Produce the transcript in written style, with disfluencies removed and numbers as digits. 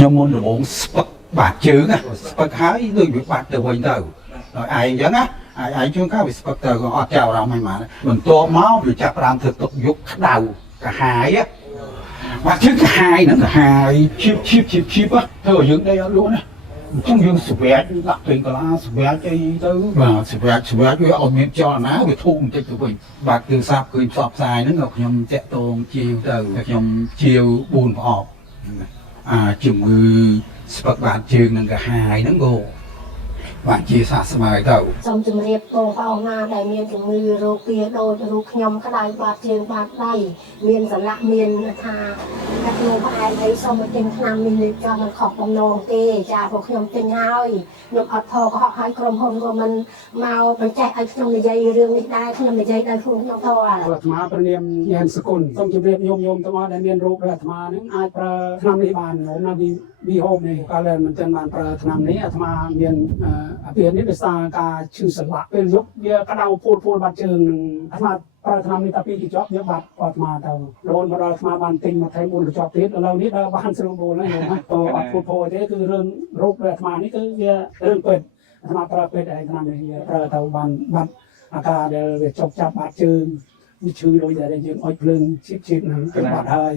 ខ្ញុំមុនដំបូងស្ពឹកបាតជើងស្ពឹកហើយដូចវាបាត់ទៅវិញទៅដល់ឯងអញ្ចឹងណាឯងជួនកាលវាស្ពឹកទៅក៏អត់ចោលអារម្មណ៍មិនបានបន្ទាប់មកវាចាប់ផ្ដើមធ្វើទុកយុគក្តៅកាហាយបាត់ជើងកាហាយហ្នឹងកាហាយឈៀបធ្វើឲ្យយើងដេកអត់លក់ណាអញ្ចឹងយើងស្វែកដាក់ពេញកាឡាស្វែកអីទៅបាទស្វែកវាអត់មានចលនាវាធូរបន្តិចទៅវិញបាទគឺសាប់ឃើញផ្សព្វផ្សាយហ្នឹងខ្ញុំតាក់ទងជាវទៅខ្ញុំជាវ4ប្រអប់ជំងឺស្ពឹកបាតជើងនិងកាហាយហ្នឹងក៏បានជាសះស្បើយទៅសូមជម្រាបបងប្អូនណាដែលមានជំងឺរោគទាដូចរូបខ្ញុំក្តៅបាតជើងបាតដៃមានសន្លាក់មានថាកាត់នោមផ្អែមអីសូមមកទិញថ្នាំនេះលេបចោលមិនខុសបំណងទេចាពួកខ្ញុំទិញហើយខ្ញុំអត់ថកុហកឲ្យក្រុមហ៊ុនក៏មិនមកបញ្ចេះឲ្យខ្ញុំនិយាយរឿងនេះដែរខ្ញុំនិយាយដោយខ្លួនខ្ញុំធေါ်អាត្មាព្រះនាមញ៉ាំសគុលសូមជម្រាបញោមទាំងអស់ដែលមានរោគដូចអាត្មាហ្នឹងអាចប្រើថ្នាំនេះបានញោមណាវីហូបនេះកាលមិនទាន់បានប្រើថ្នាំនេះអាត្មាមានអាពាហ៍នេះដោយសារការឈឺសន្លាក់ពេលយប់វាក្តៅពោលបាត់ជើងនឹងអាត្មាប្រើថ្នាំនេះតែពីកញ្ចប់វាបាត់អាត្មាទៅរហូតមកដល់អាត្មាបានទិញមកថែ4កញ្ចប់ទៀតឥឡូវនេះដល់បានស្រួលបួលហើយខ្ញុំក៏អត់ពោលទេគឺរឿងរោគដូចអាត្មានេះគឺវារឿងពេទ្យអាត្មាប្រើពេទ្យឯថ្នាំនេះវាប្រើទៅបានបាត់អាការដែលវាចុកចាប់បាត់ជើងវាឈឺដូចតែយើងអុជភ្លើងឈៀបហ្នឹងគឺបាត់ហើយ